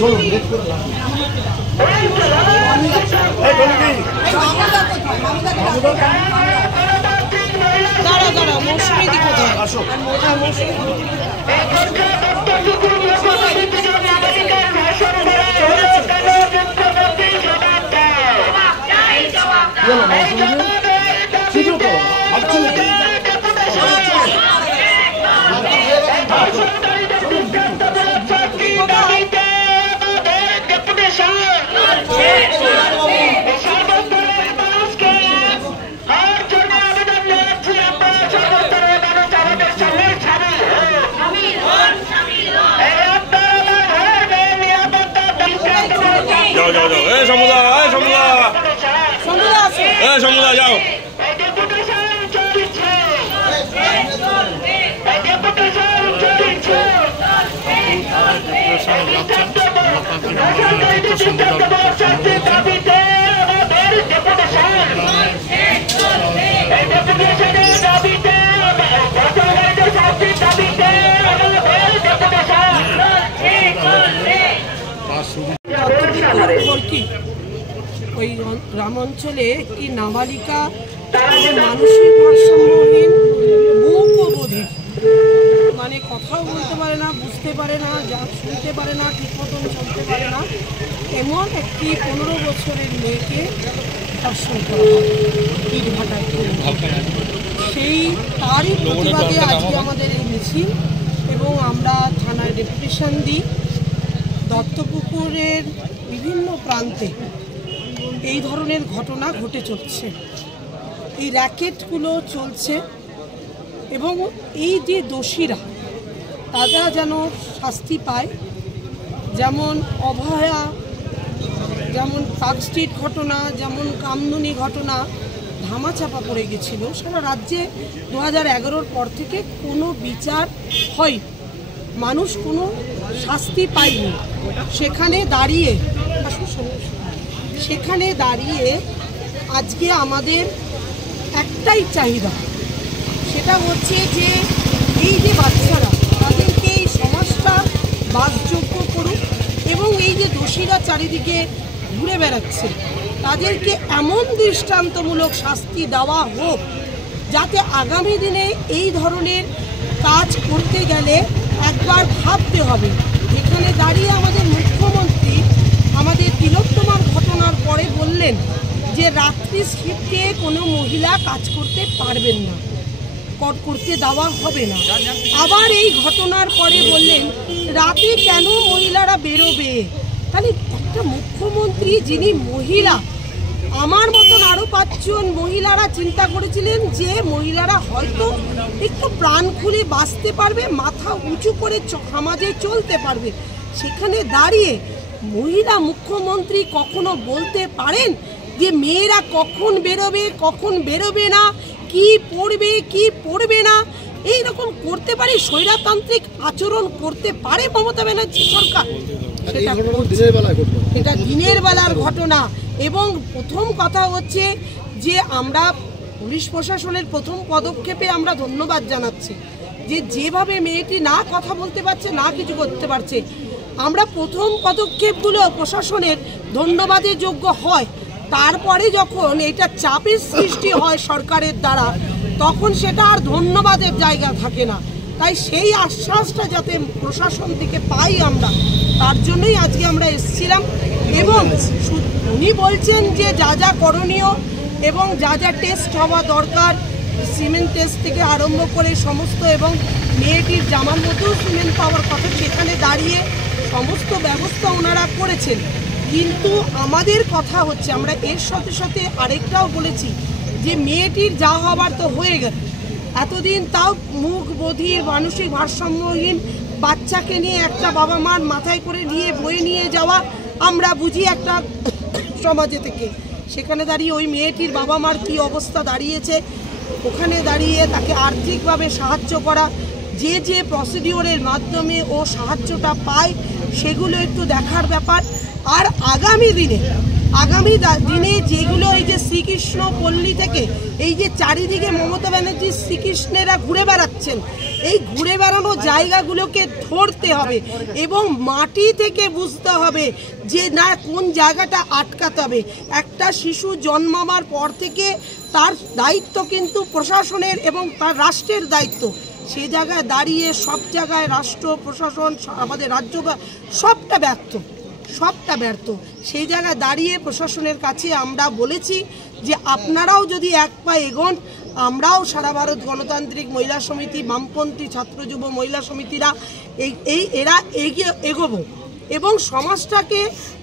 মৌসুমী দিকে সমুদা যাও। ওই গ্রাম অঞ্চলে একটি নাবালিকা মানসিক ভারসাম্যহীন মূকবধির, মানে কথাও বলতে পারে না, বুঝতে পারে না, যা শুনতে পারে না, ঠিক মতন চলতে পারে না, এমন একটি 15 বছরের মেয়েকে ধর্ষণ করা হয় ইটভাটায়। সেই তারই প্রতিবাদে আজকে আমাদের এই মিছিল, এবং আমরা থানায় ডেপুটেশন দিই। দত্তপুকুরের বিভিন্ন প্রান্তে এই ধরনের ঘটনা ঘটে চলছে, এই র্যাকেটগুলো চলছে, এবং এই যে দোষীরা তারা যেন শাস্তি পায়। যেমন অভয়া, যেমন পার্ক স্ট্রিট ঘটনা, যেমন কামদুনি ঘটনা ধামাচাপা পড়ে গেছিল সারা রাজ্যে। 2011-র পর থেকে কোনো বিচার হয়, মানুষ কোনো শাস্তি পায়নি। সেখানে দাঁড়িয়ে আজকে আমাদের একটাই চাহিদা, সেটা হচ্ছে যে এই যে বাচ্চারা, তাদেরকে এই সমাজটা বাসযোগ্য করুক, এবং এই যে দোষীরা চারিদিকে ঘুরে বেড়াচ্ছে তাদেরকে এমন দৃষ্টান্তমূলক শাস্তি দেওয়া হোক যাতে আগামী দিনে এই ধরনের কাজ করতে গেলে একবার ভাবতে হবে। এখানে দাঁড়িয়ে আমাদের মুখ্যমন্ত্রী আমাদের তিলোত্তমার ঘটনার পরে বললেন যে রাত্রি শিফটে কোনো মহিলা কাজ করতে পারবেন না, করতে দেওয়া হবে না। আবার এই ঘটনার পরে বললেন রাতে কেন মহিলারা বেরোবে। তাহলে একটা মুখ্যমন্ত্রী যিনি মহিলা, আমার মতন আরও 5 জন মহিলারা চিন্তা করেছিলেন যে মহিলারা হয়তো একটু প্রাণ খুলে বাঁচতে পারবে, মাথা উঁচু করে সমাজে চলতে পারবে, সেখানে দাঁড়িয়ে মহিলা মুখ্যমন্ত্রী কখনো বলতে পারেন যে মেয়েরা কখন বেরোবে না, কি পড়বে কি পড়বে না, এই রকম করতে পারে? স্বৈরতান্ত্রিক আচরণ করতে পারে মমতা ব্যানার্জি সরকার? এটা দিনের বেলার ঘটনা। এবং প্রথম কথা হচ্ছে যে আমরা পুলিশ প্রশাসনের প্রথম পদক্ষেপে আমরা ধন্যবাদ জানাচ্ছি, যে যেভাবে মেয়েটি না কথা বলতে পারছে, না কিছু করতে পারছে, আমরা প্রথম পদক্ষেপগুলো প্রশাসনের ধন্যবাদের যোগ্য হয়। তারপরে যখন এটা চাপের সৃষ্টি হয় সরকারের দ্বারা, তখন সেটা আর ধন্যবাদের জায়গা থাকে না। তাই সেই আশ্বাসটা যাতে প্রশাসন থেকে পাই আমরা, তার জন্যই আজকে আমরা এসেছিলাম। এবং উনি বলছেন যে যা যা করণীয় এবং যা যা টেস্ট হওয়া দরকার, সিমেন্ট টেস্ট থেকে আরম্ভ করে সমস্ত, এবং মেয়েটির জামার মধ্যেও সিমেন্ট পাওয়ার কথা, সেখানে দাঁড়িয়ে সমস্ত ব্যবস্থা ওনারা করেছেন। কিন্তু আমাদের কথা হচ্ছে, আমরা এর সাথে সাথে আরেকটাও বলেছি যে মেয়েটির যা হবার তো হয়ে গেল, এতদিন তাও মুখ বধির মানসিক ভারসাম্যহীন বাচ্চাকে নিয়ে একটা বাবা মার মাথায় করে নিয়ে বয়ে নিয়ে যাওয়া আমরা বুঝি একটা সমাজে থেকে। সেখানে দাঁড়িয়ে ওই মেয়েটির বাবা মার কী অবস্থা দাঁড়িয়েছে, ওখানে দাঁড়িয়ে তাকে আর্থিকভাবে সাহায্য করা, যে যে প্রসিডিওরের মাধ্যমে ও সাহায্যটা পায় সেগুলো একটু দেখার ব্যাপার। আর আগামী দিনে যেগুলো এই যে শ্রীকৃষ্ণ পল্লী থেকে এই যে চারিদিকে মমতা ব্যানার্জির শ্রীকৃষ্ণেরা ঘুরে বেড়াচ্ছেন, এই ঘুরে বেড়ানো জায়গাগুলোকে ধরতে হবে এবং মাটি থেকে বুঝতে হবে যে না কোন জায়গাটা আটকাতে হবে। একটা শিশু জন্মাবার পর থেকে তার দায়িত্ব কিন্তু প্রশাসনের এবং তার রাষ্ট্রের দায়িত্ব। সে জায়গায় দাঁড়িয়ে সব জায়গায় রাষ্ট্র প্রশাসন আমাদের রাজ্য সবটা ব্যর্থ। সেই জায়গায় দাঁড়িয়ে প্রশাসনের কাছে আমরা বলেছি যে আপনারাও যদি এক পা এগোন, আমরাও সারা ভারত গণতান্ত্রিক মহিলা সমিতি, বামপন্থী ছাত্র যুব মহিলা সমিতিরা এরা এগোবো এবং সমাজটাকে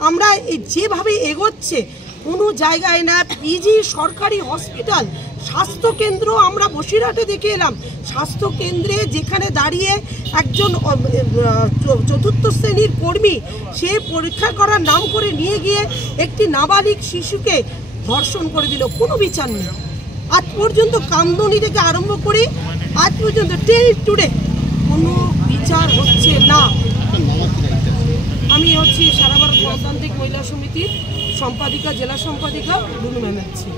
আমরা যেভাবে এগোচ্ছে কোনো জায়গায় না পিজি সরকারি হসপিটাল, স্বাস্থ্যকেন্দ্র আমরা বসিরহাটে দেখে এলাম। স্বাস্থ্যকেন্দ্রে যেখানে দাঁড়িয়ে একজন চতুর্থ শ্রেণীর কর্মী সে পরীক্ষা করার নাম করে নিয়ে গিয়ে একটি নাবালিক শিশুকে ধর্ষণ করে দিল, কোনো বিচার নেই। আজ পর্যন্ত কামদুনি থেকে আরম্ভ করে আজ পর্যন্ত টিল টুডে কোনো বিচার হচ্ছে না। আমি হচ্ছি সারা ভারত গণতান্ত্রিক মহিলা সমিতির সম্পাদিকা, জেলা সম্পাদিকা রুনু ব্যানার্জি।